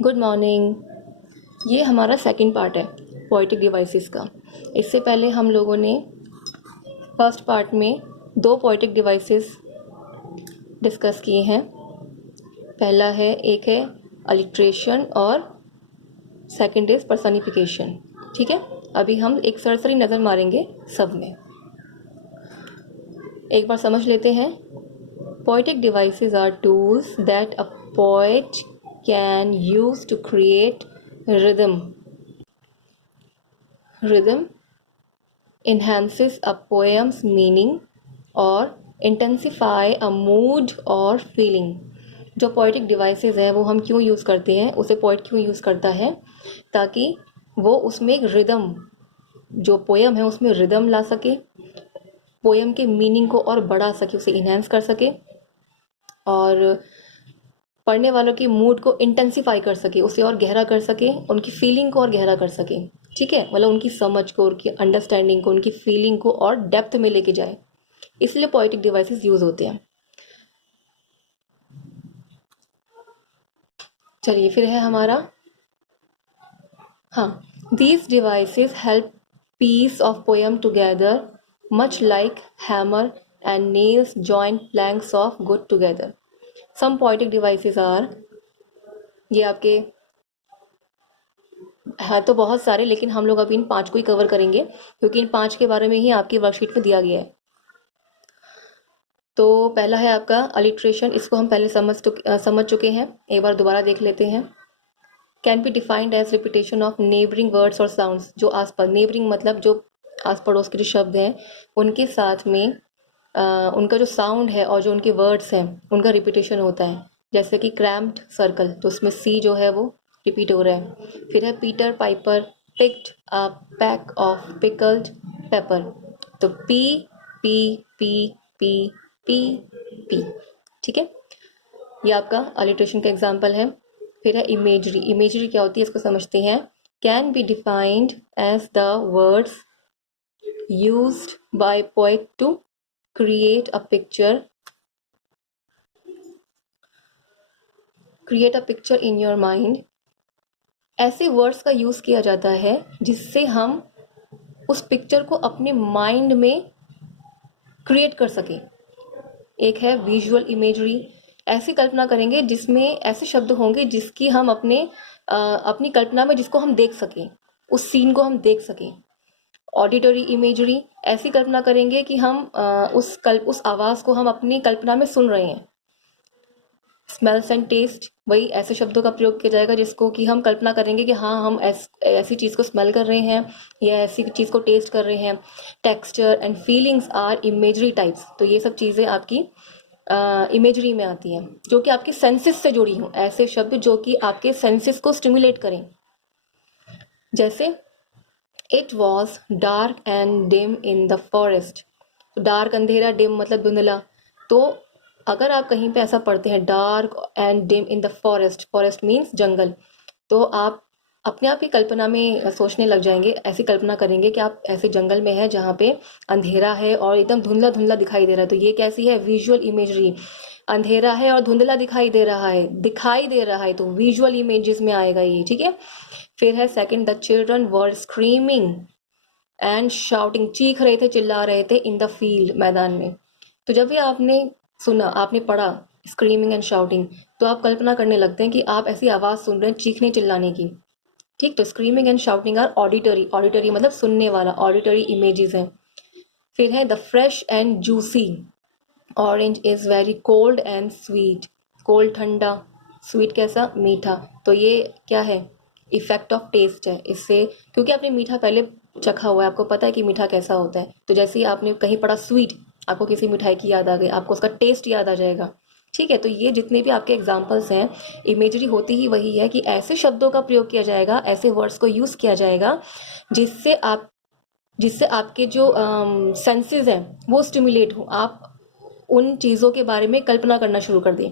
Good morning. ये हमारा second part है पोएटिक डिवाइसेस का। इससे पहले हम लोगों ने फर्स्ट पार्ट में दो पोएटिक डिवाइसेस डिस्कस किए हैं। पहला है एक है अलिट्रेशन और सेकंड इज पर्सनिफिकेशन। ठीक है, अभी हम एक सरसरी नज़र मारेंगे सब में। एक बार समझ लेते हैं। Poetic devices are tools that a poet can use to create rhythm. Rhythm enhances a poem's meaning or intensify a mood or feeling. जो पोएटिक डिवाइसेस है वो हम क्यों यूज़ करते हैं, उसे पोएट क्यों यूज़ करता है, ताकि वो उसमें एक रिदम, जो पोएम है उसमें रिदम ला सके, पोएम के मीनिंग को और बढ़ा सके, उसे इन्हेंस कर सके और पढ़ने वालों की मूड को इंटेंसिफाई कर सके, उसे और गहरा कर सके, उनकी फीलिंग को और गहरा कर सके। ठीक है, मतलब उनकी समझ को, उनकी अंडरस्टैंडिंग को, उनकी फीलिंग को और डेप्थ में लेके जाए, इसलिए पोएटिक डिवाइसेस यूज होते हैं। चलिए फिर है हमारा, हाँ, these devices help piece of poem together much like hammer and nails join planks of good together. Some poetic devices are, ये आपके है तो बहुत सारे, लेकिन हम लोग अभी इन 5 को ही कवर करेंगे क्योंकि इन 5 के बारे में ही आपकी वर्कशीट में दिया गया है। तो पहला है आपका अलिट्रेशन। इसको हम पहले समझ चुके हैं, एक बार दोबारा देख लेते हैं। Can be defined as repetition of neighbouring words और साउंड्स। जो आस पास, नेबरिंग मतलब जो आस पड़ोस के जो शब्द हैं उनके साथ में उनका जो साउंड है और जो उनके वर्ड्स हैं उनका रिपीटेशन होता है। जैसे कि क्रैम्प्ड सर्कल, तो उसमें सी जो है वो रिपीट हो रहा है। फिर है Peter Piper picked a pack of pickled pepper, तो P P P P P P. ठीक है, ये आपका अलिट्रेशन का एग्जाम्पल है। फिर है इमेजरी। इमेजरी क्या होती है इसको समझते हैं। Can be defined as the words used by poet to create a picture in your mind। ऐसे वर्ड्स का यूज किया जाता है जिससे हम उस पिक्चर को अपने माइंड में क्रिएट कर सके। एक है विजुअल इमेजरी। ऐसी कल्पना करेंगे जिसमें ऐसे शब्द होंगे जिसकी हम अपनी कल्पना में जिसको हम देख सकें, उस सीन को हम देख सकें। ऑडिटरी इमेजरी, ऐसी कल्पना करेंगे कि हम उस आवाज़ को हम अपनी कल्पना में सुन रहे हैं। स्मेल्स एंड टेस्ट, वही ऐसे शब्दों का प्रयोग किया जाएगा जिसको कि हम कल्पना करेंगे कि हाँ हम ऐसी चीज़ को स्मेल कर रहे हैं या ऐसी चीज़ को टेस्ट कर रहे हैं। Texture and feelings are imagery types. तो ये सब चीज़ें आपकी इमेजरी में आती हैं जो कि आपके सेंसेस से जुड़ी हों, ऐसे शब्द जो कि आपके सेंसेस को स्टिमुलेट करें। जैसे it was dark and dim in the forest. Dark अंधेरा, डिम मतलब धुंधला। तो अगर आप कहीं पे ऐसा पढ़ते हैं dark and dim in the forest, forest means जंगल, तो आप अपने आप ही कल्पना में सोचने लग जाएंगे, ऐसी कल्पना करेंगे कि आप ऐसे जंगल में हैं जहाँ पे अंधेरा है और एकदम धुंधला धुंधला दिखाई दे रहा है। तो ये कैसी है, विजुअल इमेजरी। अंधेरा है और धुंधला दिखाई दे रहा है, तो विजुअल इमेजेस में आएगा ये। ठीक है, फिर है second, the children were screaming and shouting. चीख रहे थे, चिल्ला रहे थे इन द फील्ड, मैदान में। तो जब भी आपने सुना, आपने पढ़ा स्क्रीमिंग एंड शाउटिंग, तो आप कल्पना करने लगते हैं कि आप ऐसी आवाज़ सुन रहे हैं चीखने चिल्लाने की। ठीक, तो screaming and shouting are auditory. Auditory मतलब सुनने वाला, ऑडिटरी इमेजेस हैं। फिर है the fresh and juicy orange is very cold and sweet. Cold ठंडा, स्वीट कैसा, मीठा। तो ये क्या है, इफेक्ट ऑफ टेस्ट है। इससे क्योंकि आपने मीठा पहले चखा हुआ है, आपको पता है कि मीठा कैसा होता है। तो जैसे ही आपने कहीं पढ़ा स्वीट, आपको किसी मिठाई की याद आ गई, आपको उसका टेस्ट याद आ जाएगा। ठीक है, तो ये जितने भी आपके एग्जाम्पल्स हैं, इमेजरी होती ही वही है कि ऐसे शब्दों का प्रयोग किया जाएगा, ऐसे वर्ड्स को यूज किया जाएगा जिससे आपके जो सेंसेस हैं वो स्टिमुलेट हो, आप उन चीज़ों के बारे में कल्पना करना शुरू कर दें।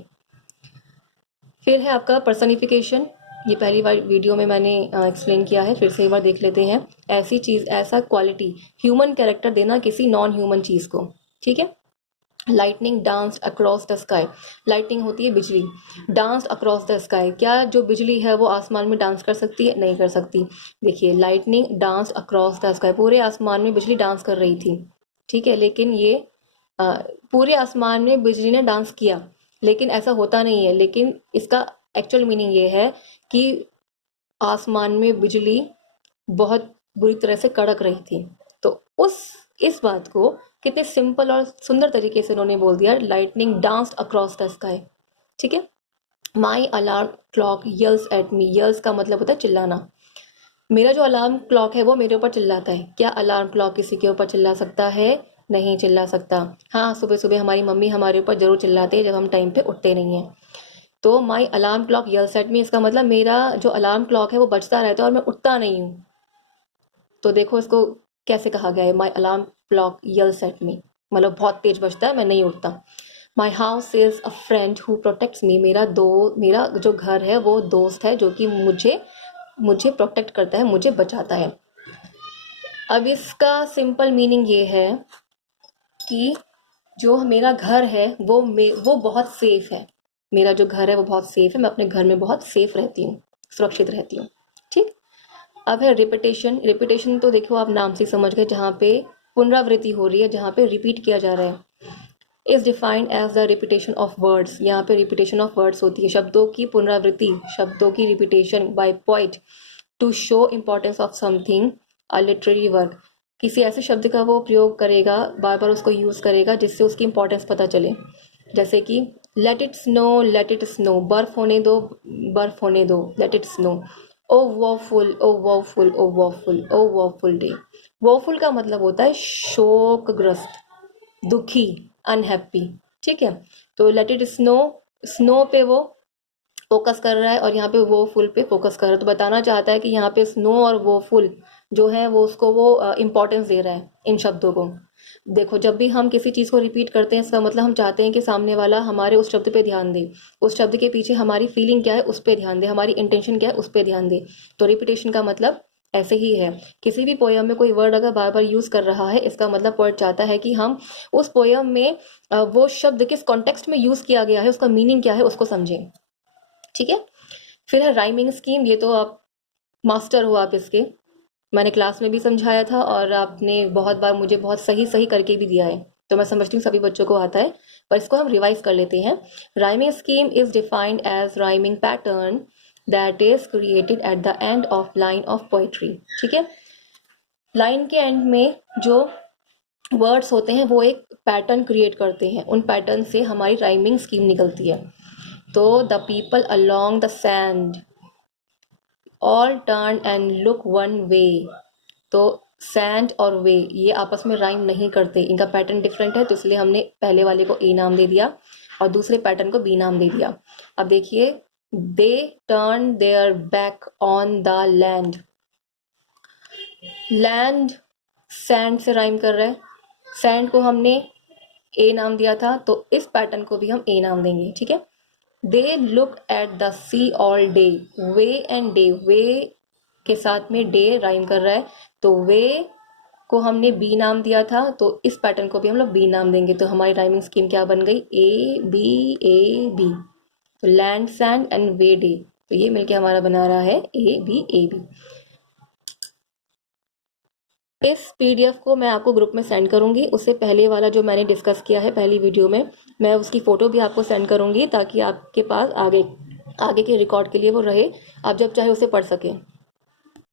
फिर है आपका पर्सनिफिकेशन। ये पहली बार वीडियो में मैंने एक्सप्लेन किया है, फिर से एक बार देख लेते हैं। ऐसी चीज़, ऐसा क्वालिटी, ह्यूमन कैरेक्टर देना किसी नॉन ह्यूमन चीज़ को। ठीक है, lightning danced across the sky, lightning होती है बिजली, डांस्ड अक्रॉस द स्काई, क्या जो बिजली है वो आसमान में डांस कर सकती है? नहीं कर सकती। देखिए lightning danced across the sky, पूरे आसमान में बिजली डांस कर रही थी, ठीक है, लेकिन ये पूरे आसमान में बिजली ने डांस किया, लेकिन ऐसा होता नहीं है। लेकिन इसका एक्चुअल मीनिंग ये है कि आसमान में बिजली बहुत बुरी तरह से कड़क रही थी। तो इस बात को कितने सिंपल और सुंदर तरीके से उन्होंने बोल दिया, lightning danced across the sky, ठीक है। My alarm clock yells at मी, यल्स का मतलब होता है चिल्लाना। मेरा जो अलार्म क्लॉक है वो मेरे ऊपर चिल्लाता है। क्या अलार्म क्लॉक किसी के ऊपर चिल्ला सकता है? नहीं चिल्ला सकता। हाँ, सुबह सुबह हमारी मम्मी हमारे ऊपर जरूर चिल्लाते हैं जब हम टाइम पे उठते नहीं हैं। तो माई अलार्म क्लॉक यल्स एट मी, इसका मतलब मेरा जो अलार्म क्लॉक है वो बजता रहता है और मैं उठता नहीं हूँ। तो देखो इसको कैसे कहा गया है, my alarm clock yells at me, मतलब बहुत तेज बजता है, मैं नहीं उठता। My house is a friend who protects me, मेरा जो घर है वो दोस्त है जो कि मुझे प्रोटेक्ट करता है, मुझे बचाता है। अब इसका सिंपल मीनिंग ये है कि जो मेरा घर है वो बहुत सेफ है। मेरा जो घर है वो बहुत सेफ है, मैं अपने घर में बहुत सेफ रहती हूँ, सुरक्षित रहती हूँ, ठीक। अब है रिपीटेशन। रिपीटेशन तो देखो आप नाम से समझ गए, जहाँ पे पुनरावृत्ति हो रही है, जहाँ पे रिपीट किया जा रहा है। Is defined as the repetition of words, यहाँ पे रिपीटेशन ऑफ वर्ड्स होती है, शब्दों की पुनरावृत्ति, शब्दों की repetition by poet to show importance of something, a literary work. किसी ऐसे शब्द का वो प्रयोग करेगा, बार बार उसको यूज करेगा जिससे उसकी इंपॉर्टेंस पता चले। जैसे कि लेट इट स्नो, बर्फ होने दो, बर्फ होने दो, let it snow. Oh woeful, oh woeful, oh woeful, oh woeful day. Woeful का मतलब होता है शोकग्रस्त, दुखी, अनहैप्पी, ठीक है। तो लेट इट स्नो, स्नो पे वो फोकस कर रहा है और यहाँ पे वो फुल पे फोकस कर रहा है। तो बताना चाहता है कि यहाँ पे स्नो और वो फुल जो है वो उसको वो इम्पोर्टेंस दे रहा है इन शब्दों को। देखो जब भी हम किसी चीज़ को रिपीट करते हैं, इसका मतलब हम चाहते हैं कि सामने वाला हमारे उस शब्द पे ध्यान दे, उस शब्द के पीछे हमारी फीलिंग क्या है उस पर ध्यान दे, हमारी इंटेंशन क्या है उस पर ध्यान दे। तो रिपीटेशन का मतलब ऐसे ही है। किसी भी पोयम में कोई वर्ड अगर बार बार यूज कर रहा है, इसका मतलब पोएट चाहता है कि हम उस पोयम में वो शब्द किस कॉन्टेक्स्ट में यूज किया गया है, उसका मीनिंग क्या है उसको समझें, ठीक है। फिर है राइमिंग स्कीम, ये तो आप मास्टर हो आप इसके, मैंने क्लास में भी समझाया था और आपने बहुत बार मुझे बहुत सही सही करके भी दिया है, तो मैं समझती हूँ सभी बच्चों को आता है, पर इसको हम रिवाइज कर लेते हैं। Rhyming scheme is defined as rhyming pattern that is created at the end of line of poetry, ठीक है। लाइन के एंड में जो वर्ड्स होते हैं वो एक पैटर्न क्रिएट करते हैं, उन पैटर्न से हमारी राइमिंग स्कीम निकलती है। तो the people along the sand all turn and look one way, तो सैंड और वे ये आपस में राइम नहीं करते, इनका पैटर्न डिफरेंट है, तो इसलिए हमने पहले वाले को ए नाम दे दिया और दूसरे पैटर्न को बी नाम दे दिया। अब देखिए, they turn their back on the land, land sand से राइम कर रहा है, सैंड को हमने ए नाम दिया था, तो इस पैटर्न को भी हम ए नाम देंगे, ठीक है। They look at the sea all day, way and day, way के साथ में डे राइम कर रहा है, तो वे को हमने बी नाम दिया था, तो इस पैटर्न को भी हम लोग बी नाम देंगे। तो हमारी राइमिंग स्कीम क्या बन गई, ए बी। तो land sand and way day, तो ये मिलके हमारा बना रहा है ए बी। इस पीडीएफ को मैं आपको ग्रुप में सेंड करूंगी, उससे पहले वाला जो मैंने डिस्कस किया है पहली वीडियो में, मैं उसकी फ़ोटो भी आपको सेंड करूंगी ताकि आपके पास आगे के रिकॉर्ड के लिए वो रहे, आप जब चाहे उसे पढ़ सकें।